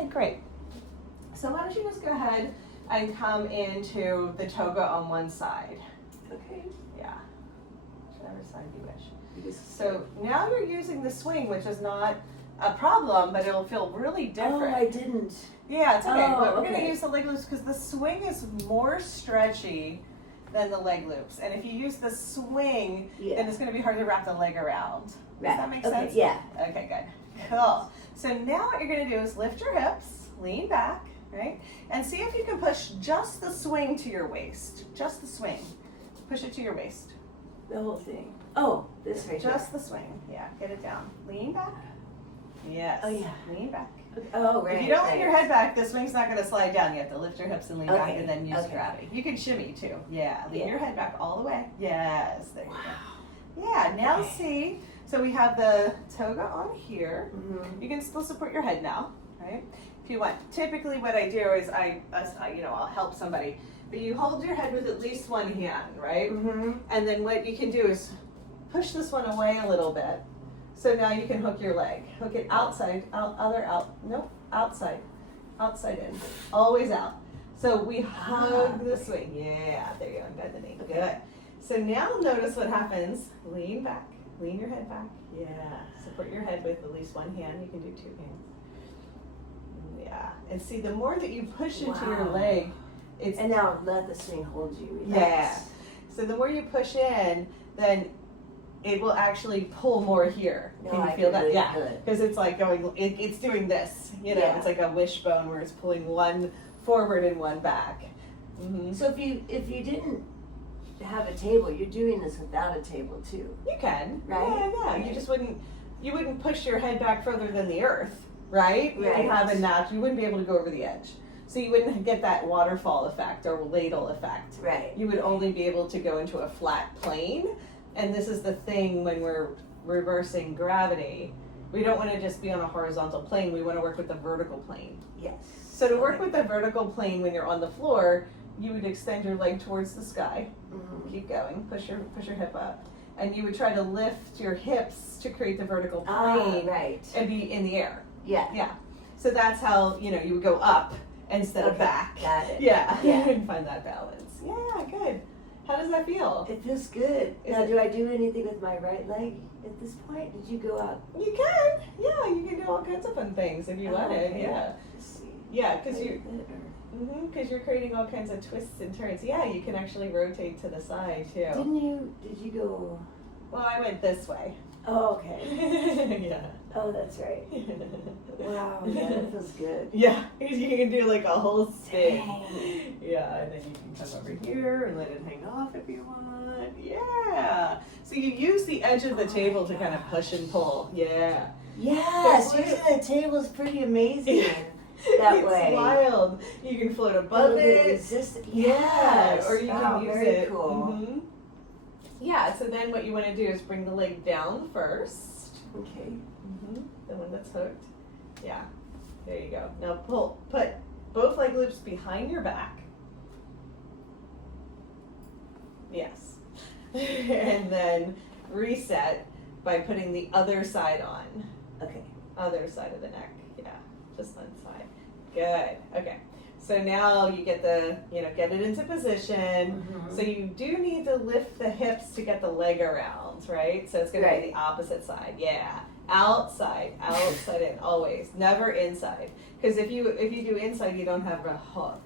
Okay, great. So why don't you just go ahead and come into the toga on one side. Okay. Yeah, whichever side you wish. So now you're using the swing, which is not a problem, but it'll feel really different. Oh, I didn't. Yeah, it's okay. Oh, But we're okay. going to use the leg loops because the swing is more stretchy than the leg loops. And if you use the swing, then it's going to be hard to wrap the leg around. Does that make sense? Yeah. Okay, good. Cool. So now what you're going to do is lift your hips, lean back, right? And see if you can push just the swing to your waist. Just the swing. Push it to your waist. The whole thing. Oh, this right here. Just the swing. Yeah, get it down. Lean back. Yes. Oh, yeah. Lean back. Oh, right. If you don't lean your head back, the swing's not going to slide down. You have to lift your hips and lean back and then use gravity. You can shimmy too. Yeah. Lean your head back all the way. Yes. There you go. Yeah. Now see. So we have the toga on here. You can still support your head now, right? If you want. Typically what I do is I'll help somebody. But you hold your head with at least one hand, right? And then what you can do is push this one away a little bit. So now you can hook your leg. Hook it outside, outside in. Always out. So we hug the swing. Yeah, there you go. Bend the knee. Good. So now notice what happens. Lean back. Lean your head back. Yeah. Support your head with at least one hand. You can do two hands. Yeah. And see, the more that you push into your leg, and now let the swing hold you. Relax. Yeah. So the more you push in, then it will actually pull more here. Can you feel that? Really yeah. Because it's like going, it's doing this. You know, it's like a wishbone where it's pulling one forward and one back. So if you didn't have a table, you're doing this without a table too. You can. Right? Yeah. Right. You wouldn't push your head back further than the earth, right? You would have a nap. You wouldn't be able to go over the edge. So you wouldn't get that waterfall effect or ladle effect. Right. You would only be able to go into a flat plane. And this is the thing when we're reversing gravity. We don't want to just be on a horizontal plane. We want to work with the vertical plane. Yes. So to work with the vertical plane when you're on the floor, you would extend your leg towards the sky. Keep going. Push your hip up. And you would try to lift your hips to create the vertical plane and be in the air. Yeah. So that's how, you would go up instead of back. Got it. Yeah. And find that balance. Yeah, good. How does that feel? It feels good. Now, do I do anything with my right leg at this point? Did you go out? You can. Yeah, you can do all kinds of fun things if you wanted. Okay. Yeah. Let's see. Yeah, because you're creating all kinds of twists and turns. Yeah, you can actually rotate to the side too. Did you go? Well, I went this way. Oh, okay. Yeah. Oh, that's right. Wow, yeah, that feels good. Yeah, because you can do like a whole spin. Dang. Yeah, and then you can come over here and let it hang off if you want. Yeah. So you use the edge of the table to kind of push and pull. Yeah. Yes, using the table is pretty amazing. That way. It's wild. You can float above it. Yes. Or you can use very it. Cool. Yeah, so then what you want to do is bring the leg down first. Okay. The one that's hooked. Yeah. There you go. Now put both leg loops behind your back. Yes. And then reset by putting the other side on. Okay. Other side of the neck. Yeah. Just one side. Good. Okay. So now you get get it into position. So you do need to lift the hips to get the leg around, right? So it's going to be the opposite side. Yeah. Outside in, always. Never inside. Because if you do inside, you don't have a hook.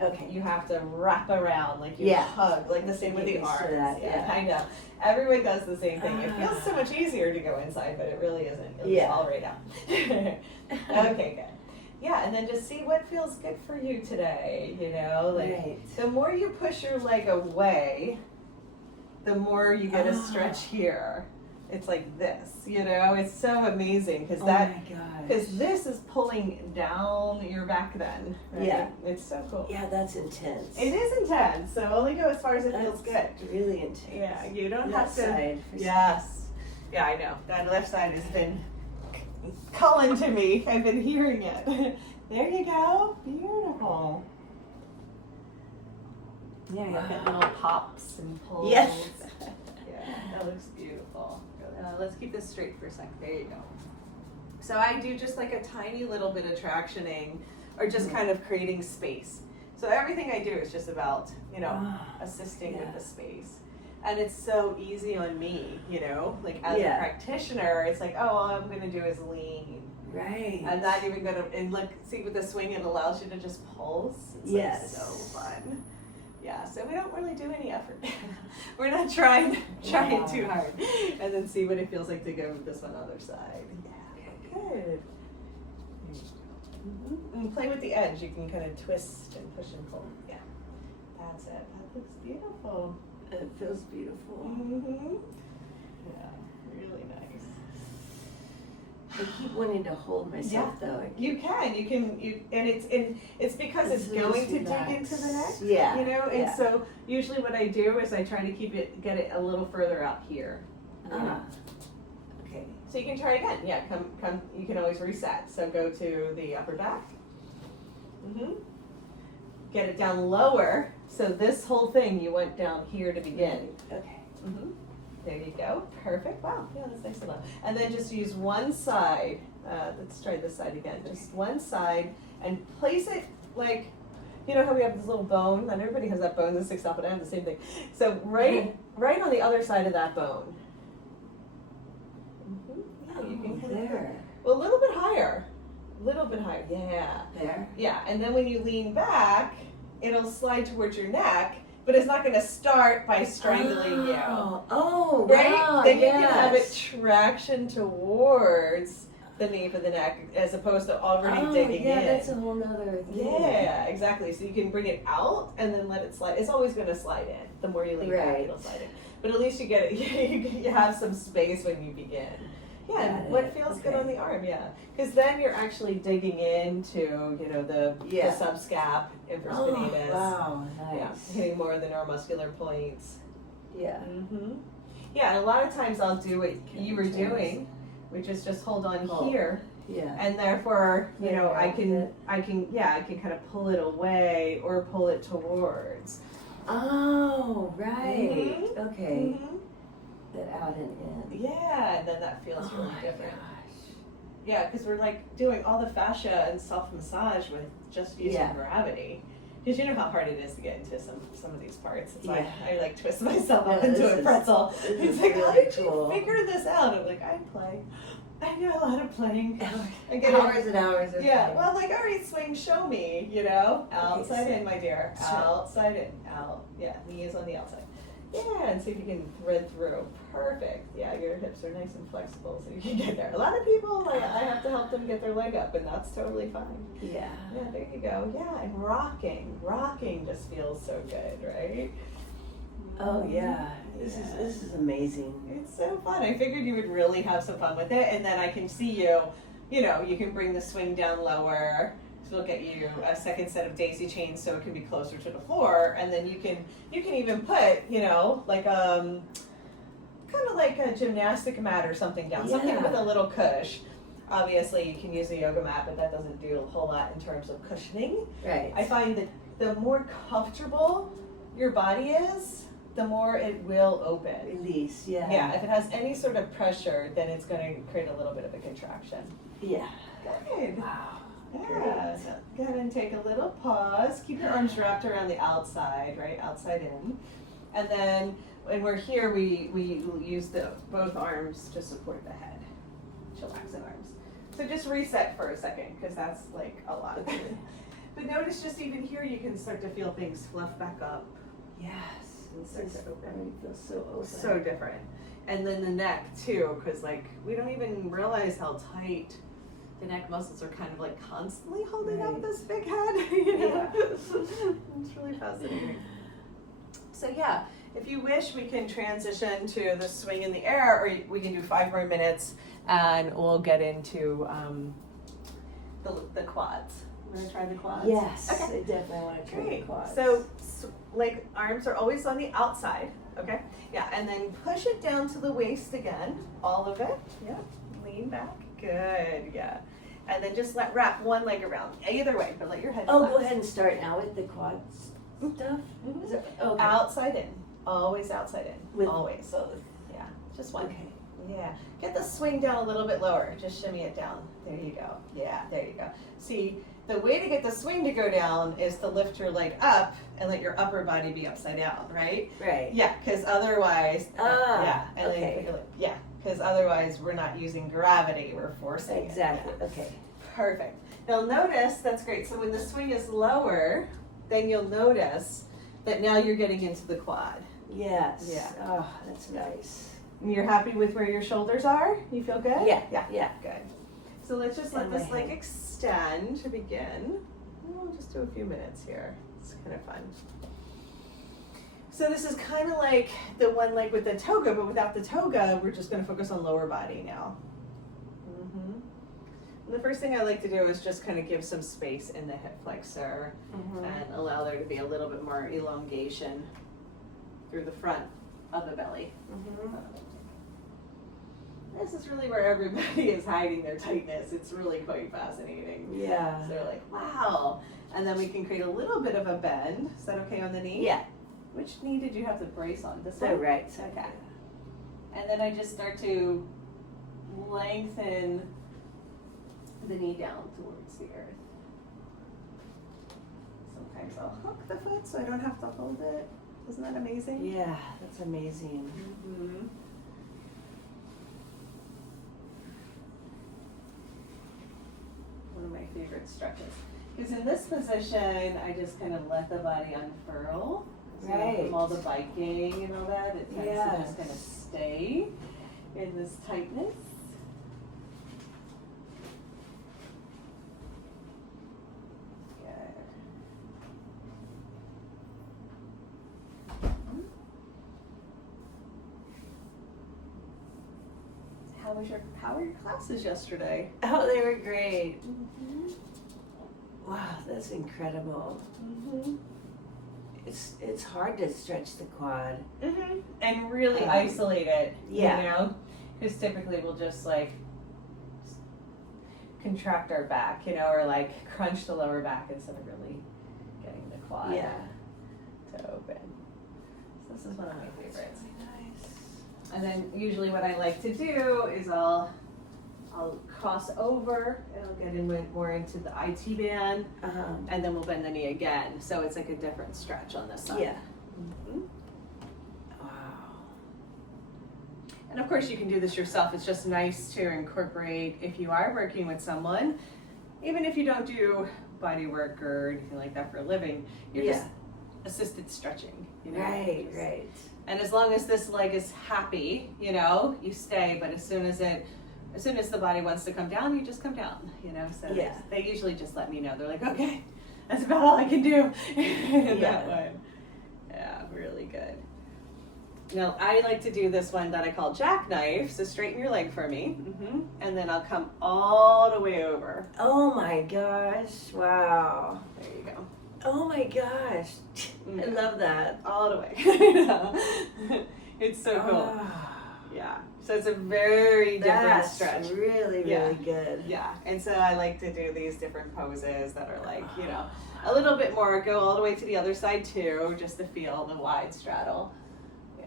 Okay. You have to wrap around, like you hug, like the same with the arms. Yeah, I know. Everyone does the same thing. It feels so much easier to go inside, but it really isn't. It'll just fall right out. Okay, good. Yeah, and then just see what feels good for you today, the more you push your leg away, the more you get a stretch here. It's like this, it's so amazing because this is pulling down your back then. Right? Yeah. It's so cool. Yeah, that's intense. It is intense, so only go as far as it feels good. Really intense. Yeah, you don't Left have to. side. Yes. Yeah, I know. That left side has been calling to me. I've been hearing it. There you go. Beautiful. Yeah, you're getting little pops and pulls. Yes. Yeah, that looks beautiful. Let's keep this straight for a second. There you go. So I do just like a tiny little bit of tractioning or just kind of creating space. So everything I do is just about, assisting with the space. And it's so easy on me, like as a practitioner, it's like, oh, all I'm going to do is lean. Right. I'm not even going to, and look, see with the swing, it allows you to just pulse. It's like so fun. Yeah, so we don't really do any effort. We're not trying too hard. And then see what it feels like to go with this one other side. Yeah, good. Mm-hmm. And play with the edge. You can kind of twist and push and pull. Yeah, that's it. That looks beautiful. It feels beautiful. Mm-hmm. Yeah, really nice. I keep wanting to hold myself though. You can, and it's because it's going to dig into the neck. Yeah. And so usually what I do is I try to get it a little further out here. Okay. So you can try again. Yeah, come. You can always reset. So go to the upper back. Mm-hmm. Get it down lower. So this whole thing you went down here to begin. Okay. Mm-hmm. There you go. Perfect. Wow. Yeah, that's nice and low. And then just use one side. Let's try this side again. Just one side and place it like, how we have this little bone. Not everybody has that bone that sticks out, but I have the same thing. So right on the other side of that bone. Mm-hmm. Yeah, you can there. Well, a little bit higher. Yeah. There. Yeah, and then when you lean back, it'll slide towards your neck. But it's not going to start by strangling you. Oh, right? Wow, then you can have it traction towards the nape of the neck as opposed to already digging in. Yeah, that's a whole nother thing. Yeah, exactly. So you can bring it out and then let it slide. It's always going to slide in. The more you lean back, it'll slide in. But at least you get it. You have some space when you begin. Yeah, and what feels good on the arm, because then you're actually digging into, the subscap, infraspinatus. Oh, wow, nice. Yeah, hitting more of the neuromuscular points. Yeah. Mm-hmm. Yeah, and a lot of times I'll do what you were doing, which is just hold on here. Yeah. And therefore, I can kind of pull it away or pull it towards. Oh, right. Mm-hmm. Okay. Mm-hmm. That out and in. Yeah, and then that feels really different. Gosh. Yeah, because we're like doing all the fascia and self massage with just using gravity. Because you know how hard it is to get into some of these parts. It's like I like twist myself up into a pretzel. It's like, how did you figure this out? I'm like, I play. I know a lot of playing. I get hours and hours of playing. Well, like, all right, swing, show me, outside in, my dear. Outside in, out. Yeah, knee is on the outside. Yeah, and see if you can thread through. Perfect. Yeah, your hips are nice and flexible, so you can get there. A lot of people, I have to help them get their leg up, and that's totally fine. Yeah. Yeah, there you go. Yeah, and rocking just feels so good, right? Oh yeah. This is amazing. It's so fun. I figured you would really have some fun with it, and then I can see you. You can bring the swing down lower. We'll get you a second set of daisy chains so it can be closer to the floor, and then you can even put like kind of like a gymnastic mat or something down, something with a little cush. Obviously, you can use a yoga mat, but that doesn't do a whole lot in terms of cushioning. Right. I find that the more comfortable your body is, the more it will open. Release. Yeah. Yeah. If it has any sort of pressure, then it's going to create a little bit of a contraction. Yeah. Good. Wow. Yeah, so go ahead and take a little pause. Keep your arms wrapped around the outside, right? Outside in. And then when we're here, we use both arms to support the head. Chillaxing arms. So just reset for a second, because that's like a lot. But notice just even here, you can start to feel things fluff back up. Yes. And start to open. It feels so open. So different. And then the neck too, because we don't even realize how tight the neck muscles are kind of like constantly holding up this big head, It's really fascinating. So yeah, if you wish, we can transition to the swing in the air, or we can do 5 more minutes, and we'll get into the quads. Want to try the quads? Yes, okay. I definitely want to try the quads. So like arms are always on the outside, okay? Yeah, and then push it down to the waist again, all of it. Yeah, lean back. Good, yeah. And then just wrap one leg around. Either way, but let your head relax. Go ahead and start now with the quads stuff. Mm-hmm. Is it, outside in. Always outside in. Always. So, yeah, just one. Okay. Yeah. Get the swing down a little bit lower. Just shimmy it down. There you go. Yeah, there you go. See, the way to get the swing to go down is to lift your leg up and let your upper body be upside down, right? Right. Yeah, because otherwise, Ah, and okay. then you put your leg, yeah, because otherwise we're not using gravity, we're forcing it. Exactly. Yeah. Okay. Perfect. Now notice, that's great. So when the swing is lower, then you'll notice that now you're getting into the quad. Yes. Yeah. Oh, that's nice. And you're happy with where your shoulders are? You feel good? Yeah. Yeah. Yeah. Good. So let's just let And this my leg hand. extend to begin. We'll just do a few minutes here. It's kind of fun. So this is kind of like the one leg with the toga, but without the toga, we're just going to focus on lower body now. And the first thing I like to do is just kind of give some space in the hip flexor and allow there to be a little bit more elongation through the front of the belly. This is really where everybody is hiding their tightness. It's really quite fascinating. Yeah. So they're like, wow. And then we can create a little bit of a bend. Is that okay on the knee? Yeah. Which knee did you have the brace on? This So one? right. Okay. And then I just start to lengthen the knee down towards the earth. Sometimes I'll hook the foot so I don't have to hold it. Isn't that amazing? Yeah, that's amazing. One of my favorite stretches. Because in this position, I just kind of let the body unfurl. So Right. from all the biking and all that, it tends to Yes. just kind of stay in this tightness. How were your classes yesterday? Oh, they were great. Wow, that's incredible. It's hard to stretch the quad. And really isolate it. Yeah. You know, because typically we'll just like contract our back, you know, or like crunch the lower back instead of really getting the quad to open. So this is one of my favorites. And then usually what I like to do is I'll cross over and I'll get in more into the IT band, and then we'll bend the knee again. So it's like a different stretch on this side. Yeah. Wow. And of course you can do this yourself. It's just nice to incorporate if you are working with someone, even if you don't do body work or anything like that for a living, you're just assisted stretching. You know? Right. And as long as this leg is happy, you know, you stay. But as soon as the body wants to come down, you just come down. You know, so they usually just let me know. They're like, okay, that's about all I can do in that one. Yeah, really good. Now I like to do this one that I call jackknife. So straighten your leg for me, and then I'll come all the way over. Oh my gosh! Wow. There you go. Oh my gosh! I love that. All the way. It's so cool. Yeah. So it's a very different stretch. That's really good. Yeah. And so I like to do these different poses that are like, you know, a little bit more, go all the way to the other side too, just to feel the wide straddle. Yeah,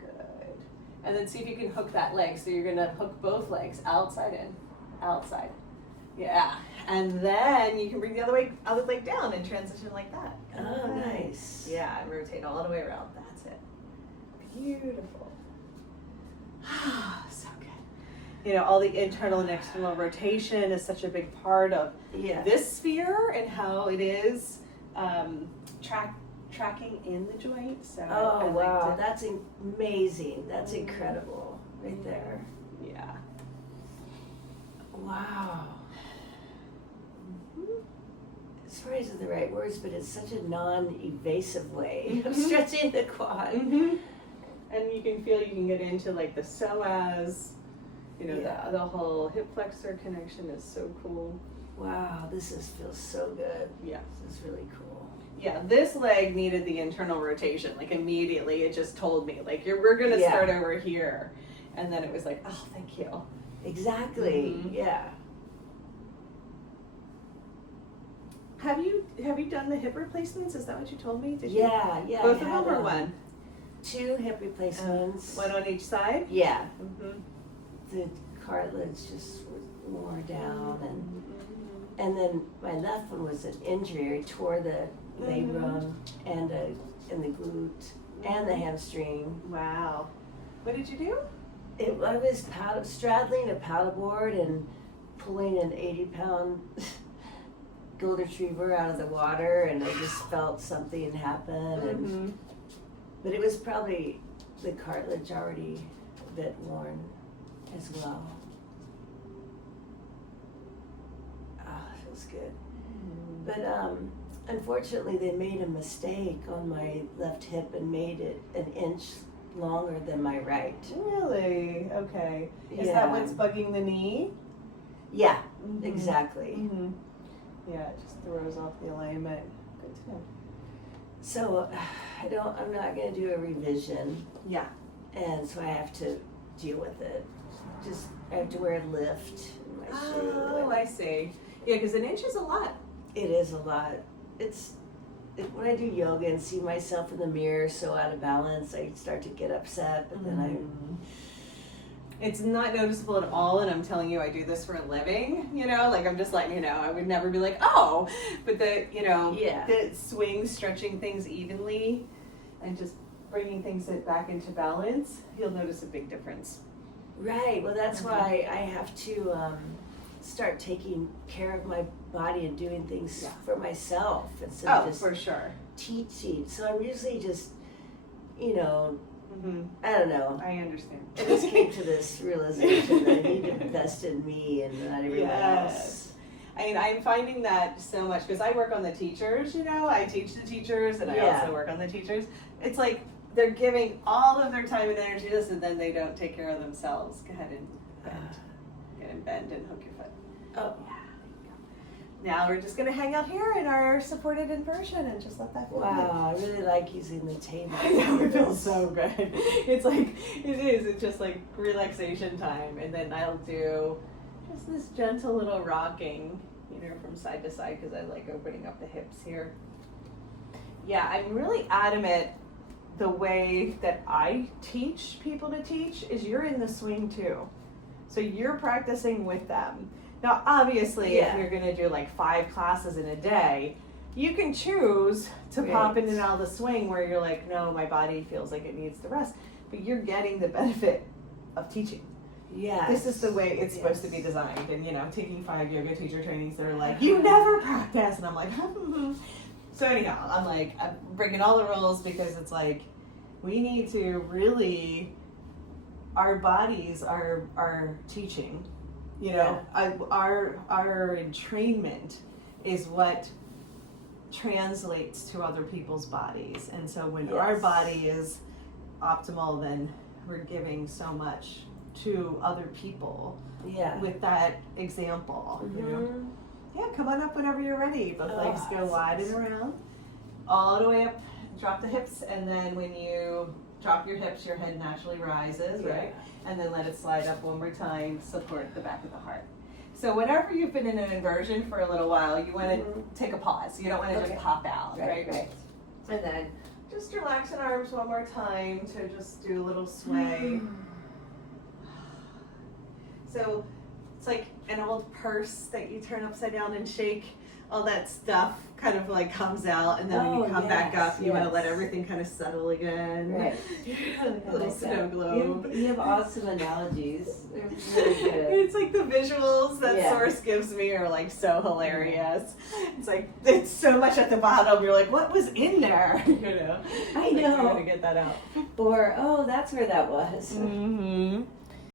good. And then see if you can hook that leg. So you're gonna hook both legs, outside in, outside. Yeah. And then you can bring the other leg down and transition like that. Oh, nice. Yeah, and rotate all the way around. That's it. Beautiful. So good. You know, all the internal and external rotation is such a big part of this sphere and how it is tracking in the joint. So oh, wow. That's amazing. That's incredible right there. Yeah. Wow. Sorry isn't the right words, but it's such a non-evasive way of stretching the quad. And you can feel you can get into like the psoas, you know, the whole hip flexor connection is so cool. Wow, feels so good. Yeah. This is really cool. Yeah, this leg needed the internal rotation. Like immediately it just told me, like, we're going to start over here. And then it was like, oh, thank you. Exactly, yeah. Have you done the hip replacements? Is that what you told me? Did you? Both of them or one? 2 hip replacements. One on each side? Yeah. the cartilage just wore down, and then my left one was an injury. I tore the labrum and the glute and the hamstring. Wow. What did you do? I was straddling a paddleboard and pulling an 80-pound golden retriever out of the water, and I just felt something happen. And, but it was probably the cartilage already a bit worn as well. It feels good. But unfortunately, they made a mistake on my left hip and made it an inch longer than my right. Really? Okay. Is that what's bugging the knee? Yeah, exactly. Yeah, it just throws off the alignment. Good to know. So I'm not going to do a revision. Yeah. And so I have to deal with it. I have to wear a lift in my shoe. Oh, I see. Yeah, because an inch is a lot. It is a lot. When I do yoga and see myself in the mirror so out of balance, I start to get upset, but then It's not noticeable at all, and I'm telling you, I do this for a living, like I'm just letting you know. I would never be like, oh, but the swing, stretching things evenly and just bringing things back into balance, you'll notice a big difference. Right, well that's why I have to start taking care of my body and doing things for myself instead of just for sure. teaching. So I'm usually just, I don't know. I understand. I just came to this realization that I need to invest in me and not everyone else. I mean, I'm finding that so much because I work on the teachers, I teach the teachers and I also work on the teachers. It's like they're giving all of their time and energy to this and then they don't take care of themselves. Go ahead and bend. Go ahead and bend and hook your foot. Oh. Yeah. Now we're just going to hang out here in our supported inversion and just let that feel good. Wow, I really like using the table. I know, it feels so good. It's like, it's just like relaxation time. And then I'll do just this gentle little rocking, from side to side because I like opening up the hips here. Yeah, I'm really adamant the way that I teach people to teach is you're in the swing too. So you're practicing with them. Now, obviously, if you're going to do like 5 classes in a day, you can choose to pop in and out of the swing where you're like, no, my body feels like it needs the rest. But you're getting the benefit of teaching. Yes. This is the way it's supposed to be designed. And, taking 5 yoga teacher trainings that are like, you never practice. And I'm like, So anyhow, I'm breaking all the rules because it's like, we need to really, our bodies are teaching. Our entrainment is what translates to other people's bodies. And so when our body is optimal, then we're giving so much to other people with that example. Yeah, come on up whenever you're ready. Both legs go wide and around. All the way up, drop the hips, and then when you drop your hips, your head naturally rises, right? And then let it slide up one more time, support the back of the heart. So whenever you've been in an inversion for a little while, you want to take a pause. You don't want to just pop out, right? And then just relax your arms one more time to just do a little sway. So it's like an old purse that you turn upside down and shake. All that stuff kind of like comes out, and then when you come back up, you want to let everything kind of settle again. Right. Little snow globe. You have awesome analogies. They're really good. It's like the visuals that Source gives me are like so hilarious. It's like it's so much at the bottom. You're like, what was in there? I know. How to get that out. Or that's where that was.